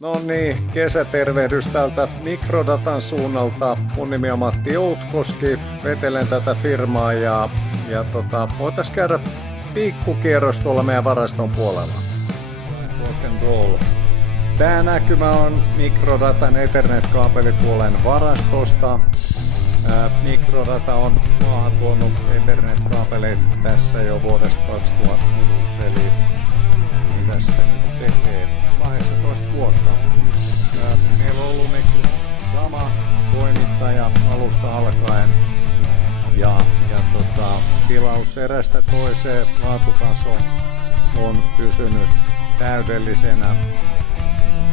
No niin, kesätervehdys täältä Microdatan suunnalta. Mun nimi on Matti Outkoski, vetelen tätä firmaa ja voitaisiin käydä pikkukierros tuolla meidän varaston puolella. Rock and roll. Tää näkymä on Microdatan Ethernet-kaapelipuolen varastosta. Microdata on maahan tuonut Ethernet-kaapeleita tässä jo vuodesta 2006, eli mitä se nyt tekee? 18 vuotta. Meillä on ollut sama toimittaja alusta alkaen ja tilaus erästä toiseen laatutaso on pysynyt täydellisenä.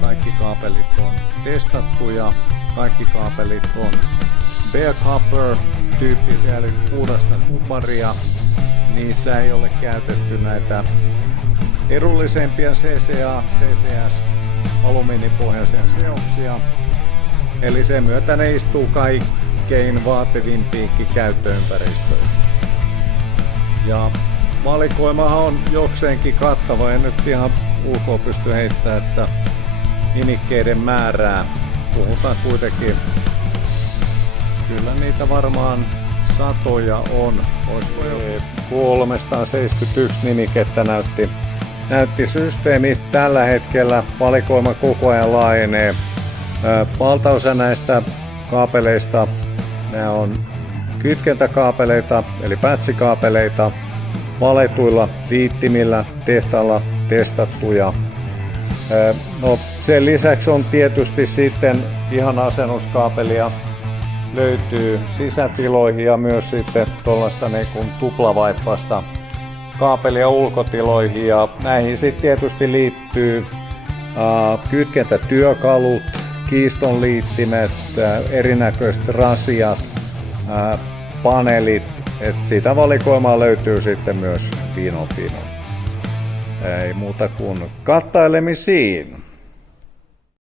Kaikki kaapelit on testattu ja kaikki kaapelit on bare copper -tyyppisiä eli puhdasta kuparia. Niissä ei ole käytetty näitä edullisempia CCA, CCS alumiinipohjaisia seoksia. Eli sen myötä ne istuu kaikkein vaativimpiinkin käyttöympäristöihin. Ja valikoimahan on jokseenkin kattava. En nyt ihan ulkoa pysty heittämään, että nimikkeiden määrää. Puhutaan kuitenkin. Kyllä niitä varmaan satoja on. Olisiko jo 371 nimikettä näytti systeemi. Tällä hetkellä valikoima koko ajan laajenee. Valtaosa näistä kaapeleista nämä on kytkentäkaapeleita eli pätsikaapeleita valetuilla liittimillä tehtaalla testattuja. No, sen lisäksi on tietysti sitten ihan asennuskaapelia löytyy sisätiloihin ja myös sitten tuollaista tuplavaippasta kaapelia ulkotiloihin, ja näihin sitten tietysti liittyy kytkentätyökalut, kiistonliittimet, erinäköiset rasiat, paneelit, että siitä valikoimaa löytyy sitten myös pino. Ei muuta kuin kattailemisiin.